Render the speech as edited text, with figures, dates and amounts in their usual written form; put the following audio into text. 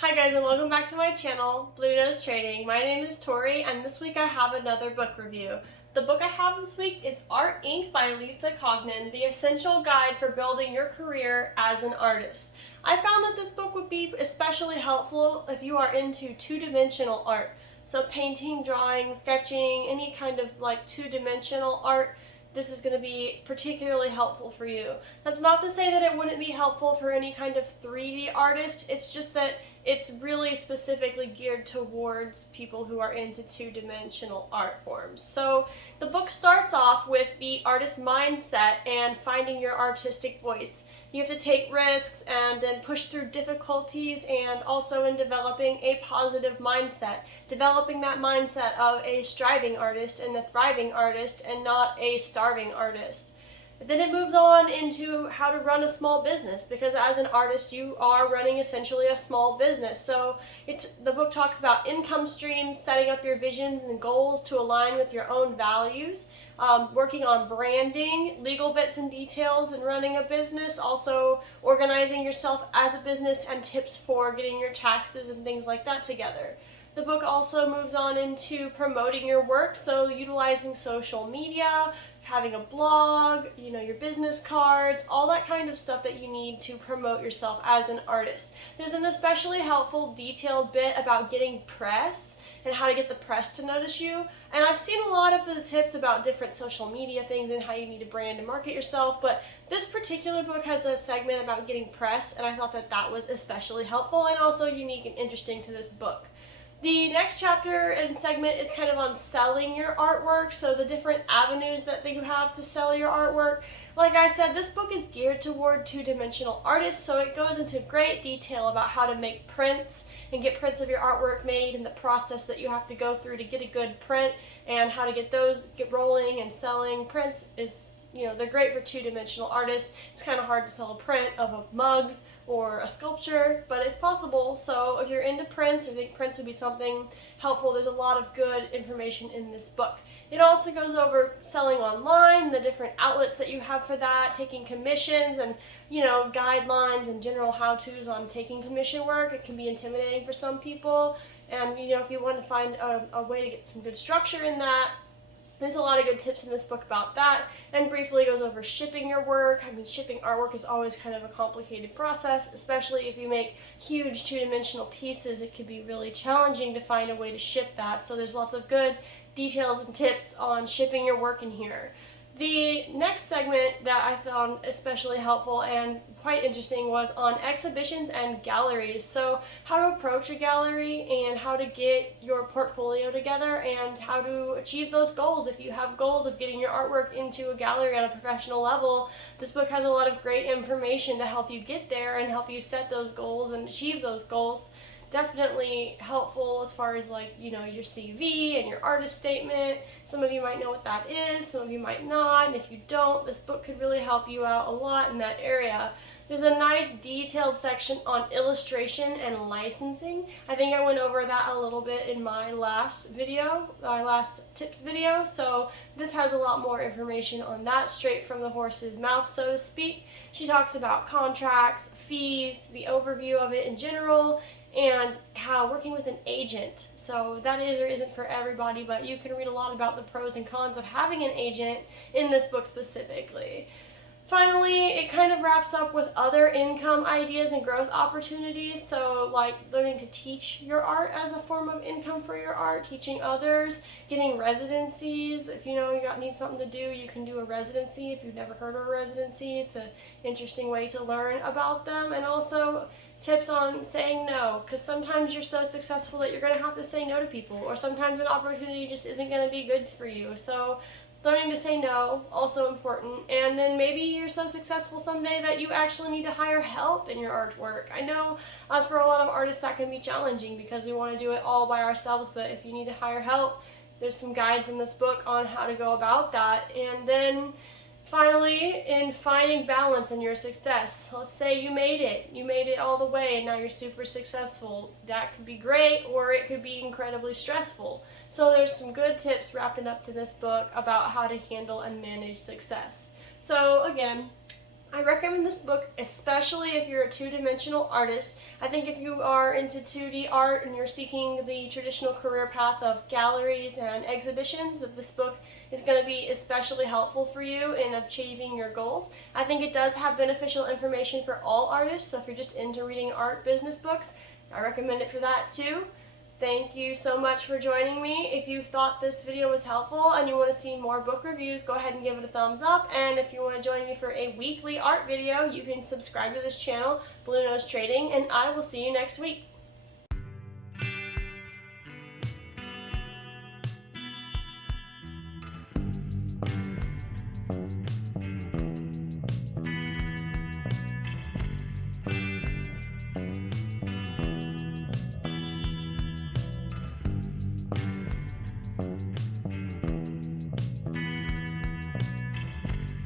Hi guys, and welcome back to my channel, Blue Nose Trading. My name is Tori, and this week I have another book review. The book I have this week is Art Inc. by Lisa Congdon, the essential guide for building your career as an artist. I found that this book would be especially helpful if you are into two-dimensional art. So painting, drawing, sketching, any kind of like two-dimensional art, this is going to be particularly helpful for you. That's not to say that it wouldn't be helpful for any kind of 3D artist, it's just that it's really specifically geared towards people who are into two-dimensional art forms. So the book starts off with the artist mindset and finding your artistic voice. You have to take risks and then push through difficulties, and also in developing a positive mindset. Developing that mindset of a striving artist and a thriving artist and not a starving artist. But then it moves on into how to run a small business, because as an artist you are running essentially a small business. So the book talks about income streams, setting up your visions and goals to align with your own values, working on branding, legal bits and details in running a business, also organizing yourself as a business, and tips for getting your taxes and things like that together. The book also moves on into promoting your work, so utilizing social media, having a blog, your business cards, all that kind of stuff that you need to promote yourself as an artist. There's an especially helpful detailed bit about getting press and how to get the press to notice you. And I've seen a lot of the tips about different social media things and how you need to brand and market yourself, but this particular book has a segment about getting press, and I thought that that was especially helpful and also unique and interesting to this book. The next chapter and segment is kind of on selling your artwork, so the different avenues that you have to sell your artwork. Like I said, this book is geared toward two-dimensional artists, so it goes into great detail about how to make prints and get prints of your artwork made, and the process that you have to go through to get a good print, and how to get those rolling and selling. Prints is, they're great for two-dimensional artists. It's kind of hard to sell a print of a mug or a sculpture, but it's possible. So if you're into prints or think prints would be something helpful, there's a lot of good information in this book. It also goes over selling online, the different outlets that you have for that, taking commissions, and guidelines and general how-tos on taking commission work. It can be intimidating for some people, and if you want to find a way to get some good structure in that, there's a lot of good tips in this book about that, and briefly goes over shipping your work. Shipping artwork is always kind of a complicated process, especially if you make huge two-dimensional pieces. It could be really challenging to find a way to ship that, so there's lots of good details and tips on shipping your work in here. The next segment that I found especially helpful and quite interesting was on exhibitions and galleries. So how to approach a gallery and how to get your portfolio together and how to achieve those goals. If you have goals of getting your artwork into a gallery on a professional level, this book has a lot of great information to help you get there and help you set those goals and achieve those goals. Definitely helpful as far as your CV and your artist statement. Some of you might know what that is, some of you might not, and if you don't, this book could really help you out a lot in that area. There's a nice detailed section on illustration and licensing. I think I went over that a little bit in my last tips video, so this has a lot more information on that straight from the horse's mouth, so to speak. She talks about contracts, fees, the overview of it in general, and how working with an agent. So that is or isn't for everybody, but you can read a lot about the pros and cons of having an agent in this book specifically. Finally, it kind of wraps up with other income ideas and growth opportunities. So like learning to teach your art as a form of income for your art, teaching others, getting residencies. If you need something to do, you can do a residency. If you've never heard of a residency, it's an interesting way to learn about them. And also tips on saying no, because sometimes you're so successful that you're going to have to say no to people, or sometimes an opportunity just isn't going to be good for you. So learning to say no, also important. And then maybe you're so successful someday that you actually need to hire help in your artwork. I know for a lot of artists that can be challenging because we want to do it all by ourselves, but if you need to hire help, there's some guides in this book on how to go about that. And then finally, in finding balance in your success. Let's say you made it all the way and now you're super successful. That could be great, or it could be incredibly stressful. So there's some good tips wrapping up to this book about how to handle and manage success. So again, I recommend this book especially if you're a two-dimensional artist. I think if you are into 2D art and you're seeking the traditional career path of galleries and exhibitions, that this book is going to be especially helpful for you in achieving your goals. I think it does have beneficial information for all artists, so if you're just into reading art business books, I recommend it for that too. Thank you so much for joining me. If you thought this video was helpful and you want to see more book reviews, go ahead and give it a thumbs up. And if you want to join me for a weekly art video, you can subscribe to this channel, Blue Nose Trading, and I will see you next week.